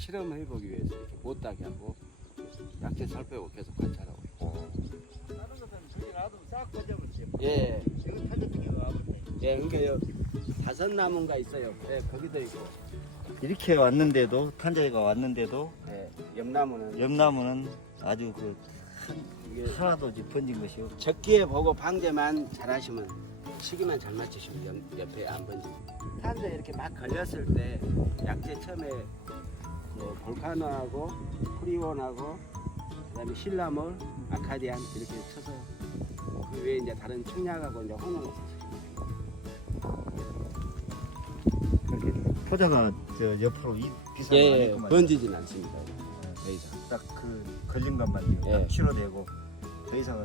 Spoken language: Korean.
실험해 보기 위해서 이렇게 못 따게 하고 약재 살 빼고 계속 관찰하고 있고. 다른 것은 저기 놔두면 싹 꺼져버렸어요. 예, 이거 타졌던 게 와버렸네. 예, 그러니까 요 다섯 나무가 있어요. 예, 거기도 있고, 이렇게 왔는데도 탄저희가 왔는데도 예, 옆나무는 옆나무는 아주 그 이게 하나도 번진 것이 없. 적기에 보고 방제만 잘하시면 시기만 잘 맞추시면 옆, 옆에 안 번집니다. 탄저 이렇게 막 걸렸을 때 약재 처음에 그 볼카노하고 프리온하고 그다음에 실나물, 아카디안 이렇게 쳐서 그 외에 이제 다른 청약하고 이제 혼용을 그렇게 토자가 저 옆으로 이 비싼 예, 거 예. 번지진 않습니다. 더 이상. 딱그 걸린 것만 예. 딱 치료되고 더 이상은